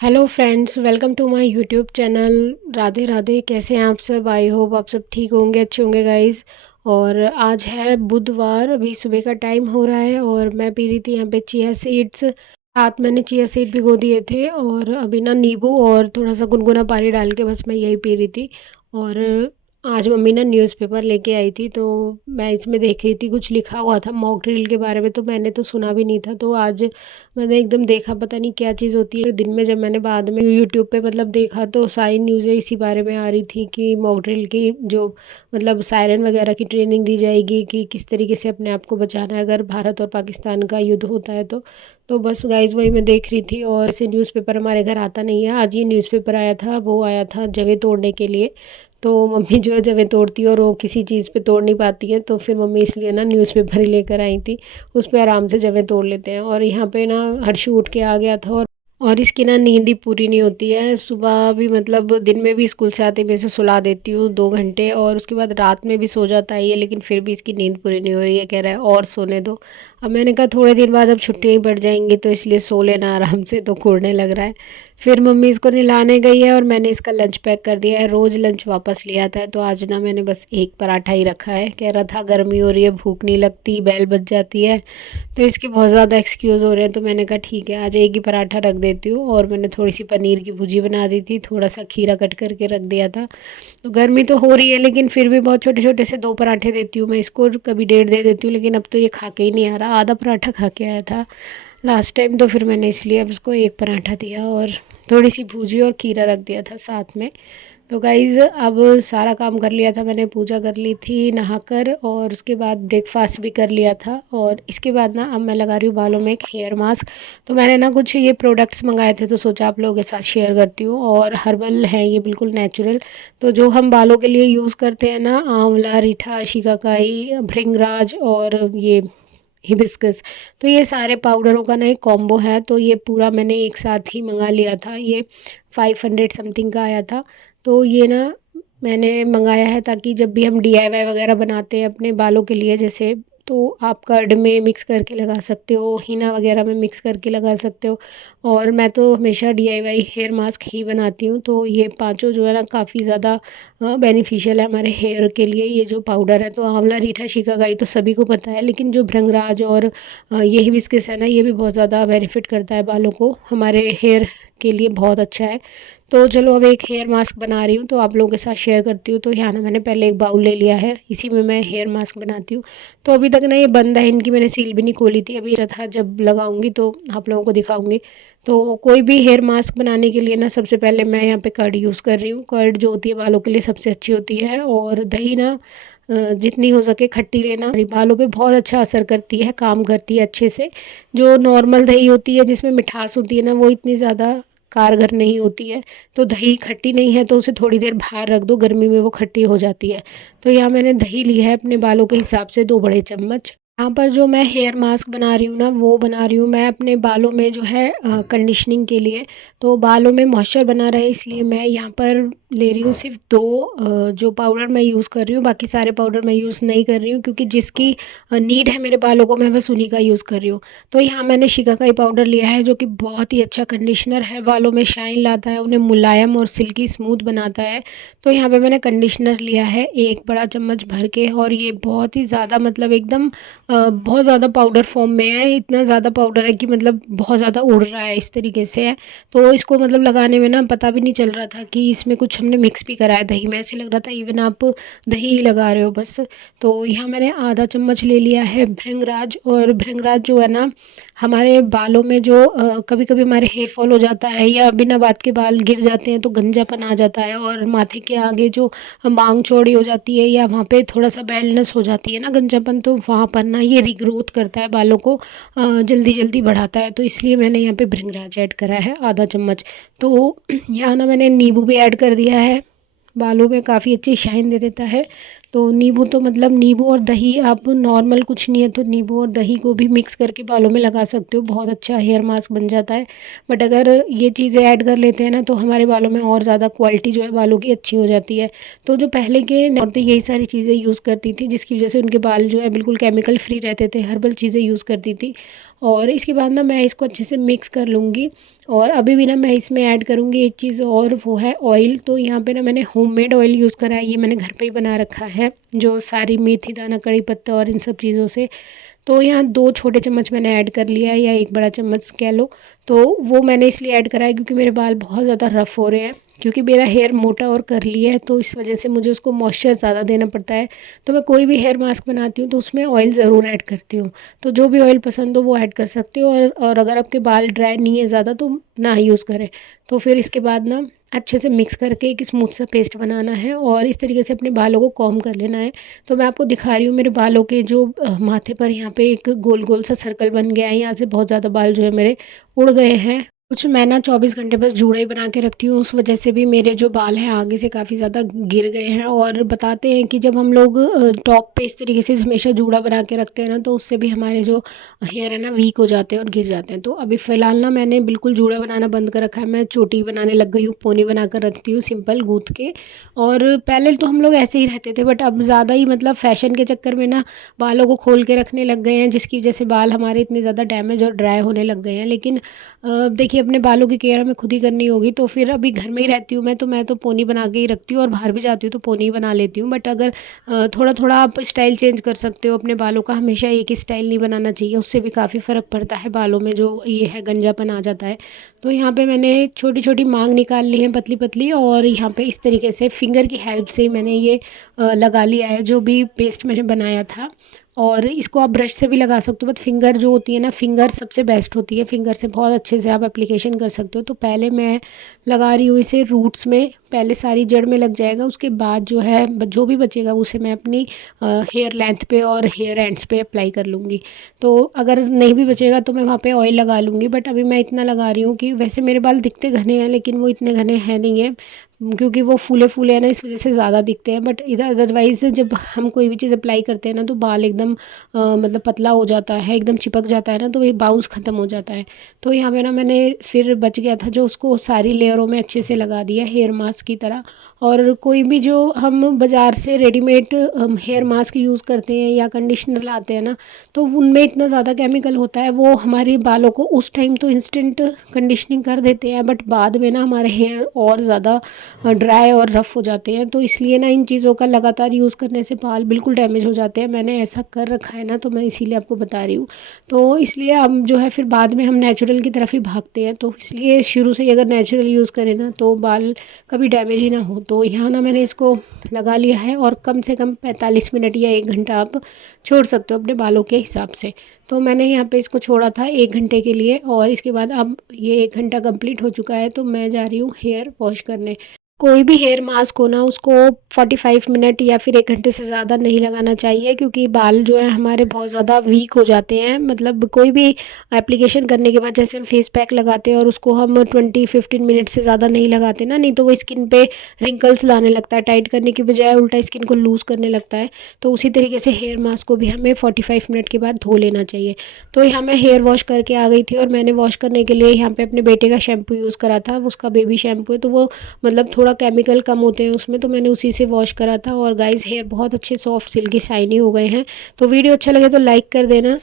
Hello friends, welcome to my YouTube channel. Radhe Radhe. कैसे हैं आप सब? आई होप आप सब ठीक होंगे, अच्छे होंगे गाइस। और आज है बुधवार, अभी सुबह का टाइम हो रहा है और मैं पी रही थी यहाँ पे चिया सीड्स। रात मैंने चिया सीड भिगो दिए थे और अभी ना नींबू और थोड़ा सा गुनगुना पानी डाल के बस मैं यही पी रही थी। और आज मम्मी ना न्यूज़पेपर लेके आई थी, तो मैं इसमें देख रही थी, कुछ लिखा हुआ था मॉक ड्रिल के बारे में, तो मैंने तो सुना भी नहीं था। तो आज मैंने एकदम देखा, पता नहीं क्या चीज़ होती है। दिन में जब मैंने बाद में यूट्यूब पे मतलब देखा तो सारी न्यूज़ें इसी बारे में आ रही थी कि मॉक ड्रिल की जो मतलब सायरन वगैरह की ट्रेनिंग दी जाएगी कि किस तरीके से अपने आप को बचाना है अगर भारत और पाकिस्तान का युद्ध होता है तो बस गाइज वही मैं देख रही थी। और ऐसे न्यूज़पेपर हमारे घर आता नहीं है। आज ये न्यूज़पेपर आया था, वो आया था जवें तोड़ने के लिए। तो मम्मी जो है जवें तोड़ती है और वो किसी चीज़ पे तोड़ नहीं पाती है, तो फिर मम्मी इसलिए ना न्यूज़पेपर ही लेकर आई थी। उस पे आराम से जगह तोड़ लेते हैं। और यहाँ पे ना हर्षू उठ के आ गया था और इसकी ना नींद ही पूरी नहीं होती है। सुबह भी मतलब दिन में भी स्कूल से आते मैं इसे सुला देती हूँ 2 घंटे और उसके बाद रात में भी सो जाता है ये, लेकिन फिर भी इसकी नींद पूरी नहीं हो रही है। कह रहा है और सोने दो। अब मैंने कहा थोड़े दिन बाद अब छुट्टियाँ ही बढ़ जाएंगी तो इसलिए सो लेना आराम से, तो कोड़ने लग रहा है। फिर मम्मी इसको नहलाने गई है और मैंने इसका लंच पैक कर दिया है। रोज़ लंच वापस ले आता है, तो आज ना मैंने बस एक पराठा ही रखा है। कह रहा था गर्मी हो रही है, भूख नहीं लगती, बेल बज जाती है, तो इसके बहुत ज़्यादा एक्सक्यूज़ हो रहे हैं। तो मैंने कहा ठीक है, आज एक ही पराठा रख देती हूँ। और मैंने थोड़ी सी पनीर की भुजी बना दी थी, थोड़ा सा खीरा कट करके रख दिया था। तो गर्मी तो हो रही है लेकिन फिर भी बहुत छोटे छोटे से 2 पराठे देती हूँ मैं इसको, और कभी 1.5 दे देती हूँ, लेकिन अब तो ये खा के ही नहीं आ रहा। आधा पराठा खा के आया था लास्ट टाइम, तो फिर मैंने इसलिए अब उसको एक पराठा दिया और थोड़ी सी भुजी और खीरा रख दिया था साथ में। तो गाइज़ अब सारा काम कर लिया था मैंने, पूजा कर ली थी नहाकर और उसके बाद ब्रेकफास्ट भी कर लिया था। और इसके बाद ना अब मैं लगा रही हूँ बालों में एक हेयर मास्क। तो मैंने ना कुछ ये प्रोडक्ट्स मंगाए थे, तो सोचा आप लोगों के साथ शेयर करती हूँ। और हर्बल है ये, बिल्कुल नेचुरल। तो जो हम बालों के लिए यूज़ करते हैं ना, आंवला, रीठा, शिकाकाई, भृंगराज और ये हिबिस्कस, तो ये सारे पाउडरों का ना एक कॉम्बो है। तो ये पूरा मैंने एक साथ ही मंगा लिया था। ये 500 समथिंग का आया था। तो ये ना मैंने मंगाया है ताकि जब भी हम डीआईवाई वगैरह बनाते हैं अपने बालों के लिए, जैसे तो आप कर्ड में मिक्स करके लगा सकते हो, हीना वगैरह में मिक्स करके लगा सकते हो। और मैं तो हमेशा डीआईवाई हेयर मास्क ही बनाती हूँ। तो ये पांचों जो है ना काफ़ी ज़्यादा बेनिफिशियल है हमारे हेयर के लिए। ये जो पाउडर है, तो आंवला, रीठा, शिकाकाई तो सभी को पता है, लेकिन जो भृंगराज और ये हिबिस्कस है ना, ये भी बहुत ज़्यादा बेनिफिट करता है बालों को, हमारे हेयर के लिए बहुत अच्छा है। तो चलो अब एक हेयर मास्क बना रही हूँ तो आप लोगों के साथ शेयर करती हूँ। तो यहाँ ना मैंने पहले एक बाउल ले लिया है, इसी में मैं हेयर मास्क बनाती हूँ। तो अभी तक ना ये बंद है, इनकी मैंने सील भी नहीं खोली थी। अभी था जब लगाऊंगी तो आप लोगों को दिखाऊंगी। तो कोई भी हेयर मास्क बनाने के लिए ना सबसे पहले मैं यहाँ पे कर्ड यूज़ कर रही हूँ। कर्ड जो होती है बालों के लिए सबसे अच्छी होती है। और दही ना जितनी हो सके खट्टी लेना, हमारी बालों पे बहुत अच्छा असर करती है, काम करती है अच्छे से। जो नॉर्मल दही होती है जिसमें मिठास होती है ना, वो इतनी ज़्यादा कारगर नहीं होती है। तो दही खट्टी नहीं है तो उसे थोड़ी देर बाहर रख दो, गर्मी में वो खट्टी हो जाती है। तो यहाँ मैंने दही ली है अपने बालों के हिसाब से 2 बड़े चम्मच। यहाँ पर जो मैं हेयर मास्क बना रही हूँ ना, वो बना रही हूँ मैं अपने बालों में जो है कंडीशनिंग के लिए। तो बालों में मॉइस्चर बना रहे इसलिए मैं यहाँ पर ले रही हूँ सिर्फ 2 जो पाउडर मैं यूज़ कर रही हूँ। बाकी सारे पाउडर मैं यूज़ नहीं कर रही हूँ, क्योंकि जिसकी नीड है मेरे बालों को मैं बस उन्हीं का यूज़ कर रही हूँ। तो यहाँ मैंने शिकाकाई पाउडर लिया है जो कि बहुत ही अच्छा कंडीशनर है, बालों में शाइन लाता है, उन्हें मुलायम और सिल्की स्मूथ बनाता है। तो यहाँ पे मैंने कंडीशनर लिया है 1 बड़ा चम्मच भर के, और ये बहुत ही ज़्यादा मतलब एकदम बहुत ज़्यादा पाउडर फॉर्म में है। इतना ज़्यादा पाउडर है कि मतलब बहुत ज़्यादा उड़ रहा है, इस तरीके से है। तो इसको मतलब लगाने में ना पता भी नहीं चल रहा था कि इसमें कुछ हमने मिक्स भी करा है दही में, ऐसे लग रहा था इवन आप दही ही लगा रहे हो बस। तो यहाँ मैंने आधा चम्मच ले लिया है भृंगराज। और भृंगराज जो है ना, हमारे बालों में जो कभी कभी हमारे हेयर फॉल हो जाता है या बिना बात के बाल गिर जाते हैं तो गंजापन आ जाता है, और माथे के आगे जो मांग चौड़ी हो जाती है या वहाँ पे थोड़ा सा बैलनेस हो जाती है ना, गंजापन, तो वहाँ पर ना ये रिग्रोथ करता है बालों को, जल्दी जल्दी बढ़ाता है। तो इसलिए मैंने यहाँ पे भृंगराज ऐड करा है आधा चम्मच। तो यहाँ ना मैंने नींबू भी ऐड कर दिया है, बालों में काफ़ी अच्छी शाइन दे देता है। तो नींबू तो मतलब नींबू और दही, आप नॉर्मल कुछ नहीं है तो नींबू और दही को भी मिक्स करके बालों में लगा सकते हो, बहुत अच्छा हेयर मास्क बन जाता है। बट अगर ये चीज़ें ऐड कर लेते हैं ना तो हमारे बालों में और ज़्यादा क्वालिटी जो है बालों की अच्छी हो जाती है। तो जो पहले के औरतें यही सारी चीज़ें यूज़ करती थी, जिसकी वजह से उनके बाल जो है बिल्कुल केमिकल फ्री रहते थे, हर्बल चीज़ें यूज़ करती थी। और इसके बाद ना मैं इसको अच्छे से मिक्स कर लूँगी। और अभी भी ना मैं इसमें ऐड करूँगी एक चीज़ और, वो है ऑयल। तो यहाँ पे ना मैंने होममेड ऑयल यूज़ करा है, ये मैंने घर पे ही बना रखा है, जो सारी मेथी दाना, कड़ी पत्ता और इन सब चीज़ों से। तो यहाँ 2 छोटे चम्मच मैंने ऐड कर लिया है, या 1 बड़ा चम्मच कह लो। तो वो मैंने इसलिए ऐड करा है क्योंकि मेरे बाल बहुत ज़्यादा रफ़ हो रहे हैं, क्योंकि मेरा हेयर मोटा और कर्ली है, तो इस वजह से मुझे उसको मॉइस्चर ज़्यादा देना पड़ता है। तो मैं कोई भी हेयर मास्क बनाती हूँ तो उसमें ऑयल ज़रूर ऐड करती हूँ। तो जो भी ऑयल पसंद हो वो ऐड कर सकते हो, और अगर आपके बाल ड्राई नहीं है ज़्यादा तो ना ही यूज़ करें। तो फिर इसके बाद ना अच्छे से मिक्स करके एक स्मूथ सा पेस्ट बनाना है, और इस तरीके से अपने बालों को कॉम्ब कर लेना है। तो मैं आपको दिखा रही हूँ मेरे बालों के जो माथे पर यहाँ पे एक गोल गोल सा सर्कल बन गया है, यहाँ से बहुत ज़्यादा बाल जो है मेरे उड़ गए हैं। कुछ मैं ना 24 घंटे बस जूड़ा ही बना के रखती हूँ, उस वजह से भी मेरे जो बाल हैं आगे से काफ़ी ज़्यादा गिर गए हैं। और बताते हैं कि जब हम लोग टॉप पे इस तरीके से हमेशा जूड़ा बना के रखते हैं ना, तो उससे भी हमारे जो हेयर है ना वीक हो जाते हैं और गिर जाते हैं। तो अभी फ़िलहाल ना मैंने बिल्कुल जूड़ा बनाना बंद कर रखा है, मैं चोटी बनाने लग गई हूँ, पोनी बना कर रखती हूँ सिंपल गूँथ के। और पहले तो हम लोग ऐसे ही रहते थे, बट अब ज़्यादा ही मतलब फ़ैशन के चक्कर में ना बालों को खोल के रखने लग गए हैं, जिसकी वजह से बाल हमारे इतने ज़्यादा डैमेज और ड्राई होने लग गए हैं। लेकिन देखिए अपने बालों की केयर हमें खुद ही करनी होगी, तो फिर अभी घर में ही रहती हूँ मैं तो पोनी बना के ही रखती हूँ, और बाहर भी जाती हूँ तो पोनी ही बना लेती हूँ। बट अगर थोड़ा थोड़ा आप स्टाइल चेंज कर सकते हो अपने बालों का, हमेशा एक ही स्टाइल नहीं बनाना चाहिए, उससे भी काफ़ी फ़र्क पड़ता है बालों में, जो ये है गंजापन आ जाता है। तो यहाँ पे मैंने छोटी छोटी मांग निकाल ली है पतली पतली, और यहाँ पे इस तरीके से फिंगर की हेल्प से मैंने ये लगा लिया है जो भी पेस्ट मैंने बनाया था। और इसको आप ब्रश से भी लगा सकते हो, बट फिंगर जो होती है ना, फिंगर सबसे बेस्ट होती है, फिंगर से बहुत अच्छे से आप एप्लीकेशन कर सकते हो। तो पहले मैं लगा रही हूँ इसे रूट्स में, पहले सारी जड़ में लग जाएगा, उसके बाद जो है जो भी बचेगा उसे मैं अपनी हेयर लेंथ पे और हेयर एंड्स पे अप्लाई कर लूँगी। तो अगर नहीं भी बचेगा तो मैं वहाँ पे ऑयल लगा लूँगी, बट अभी मैं इतना लगा रही हूँ कि वैसे मेरे बाल दिखते घने हैं लेकिन वो इतने घने हैं नहीं है, क्योंकि वो फूले फूले हैं ना, इस वजह से ज़्यादा दिखते हैं। बट इधर अदरवाइज़ जब हम कोई भी चीज़ अप्लाई करते हैं ना तो बाल एकदम मतलब पतला हो जाता है, एकदम चिपक जाता है ना, तो ये बाउंस ख़त्म हो जाता है। तो यहाँ पे ना मैंने फिर बच गया था जो, उसको सारी लेयरों में अच्छे से लगा दिया हेयर मास्क की तरह। और कोई भी जो हम बाज़ार से रेडीमेड हेयर मास्क यूज़ करते हैं या कंडीशनर लाते हैं ना, तो उनमें इतना ज़्यादा केमिकल होता है, वो हमारे बालों को उस टाइम तो इंस्टेंट कंडीशनिंग कर देते हैं, बट बाद में ना हमारे हेयर और ज़्यादा ड्राई और रफ़ हो जाते हैं। तो इसलिए ना इन चीज़ों का लगातार यूज़ करने से बाल बिल्कुल डैमेज हो जाते हैं। मैंने ऐसा कर रखा है ना, तो मैं इसीलिए आपको बता रही हूँ। तो इसलिए हम जो है फिर बाद में हम नेचुरल की तरफ ही भागते हैं, तो इसलिए शुरू से ही अगर नेचुरल यूज़ करें ना तो बाल कभी डैमेज ही ना हो। तो यहाँ ना मैंने इसको लगा लिया है, और कम से कम 45 मिनट या 1 घंटा आप छोड़ सकते हो अपने बालों के हिसाब से। तो मैंने यहाँ पे इसको छोड़ा था 1 घंटे के लिए, और इसके बाद अब ये 1 घंटा कंप्लीट हो चुका है, तो मैं जा रही हूँ हेयर वॉश करने। कोई भी हेयर मास्क हो ना, उसको 45 मिनट या फिर 1 घंटे से ज़्यादा नहीं लगाना चाहिए, क्योंकि बाल जो है हमारे बहुत ज़्यादा वीक हो जाते हैं। मतलब कोई भी एप्लीकेशन करने के बाद, जैसे हम फेस पैक लगाते हैं और उसको हम 20-15 मिनट से ज़्यादा नहीं लगाते ना, नहीं तो वो स्किन पे रिंकल्स लाने लगता है, टाइट करने की बजाय उल्टा स्किन को लूज़ करने लगता है। तो उसी तरीके से हेयर मास्क को भी हमें 45 मिनट के बाद धो लेना चाहिए। तो यहाँ मैं हेयर वॉश करके आ गई थी, और मैंने वॉश करने के लिए यहाँ पे अपने बेटे का शैम्पू यूज़ करा था, उसका बेबी शैम्पू है, तो वो मतलब थोड़ा केमिकल कम होते हैं उसमें, तो मैंने उसी से वॉश करा था। और गाइस हेयर बहुत अच्छे सॉफ्ट सिल्की शाइनी हो गए हैं। तो वीडियो अच्छा लगे तो लाइक कर देना।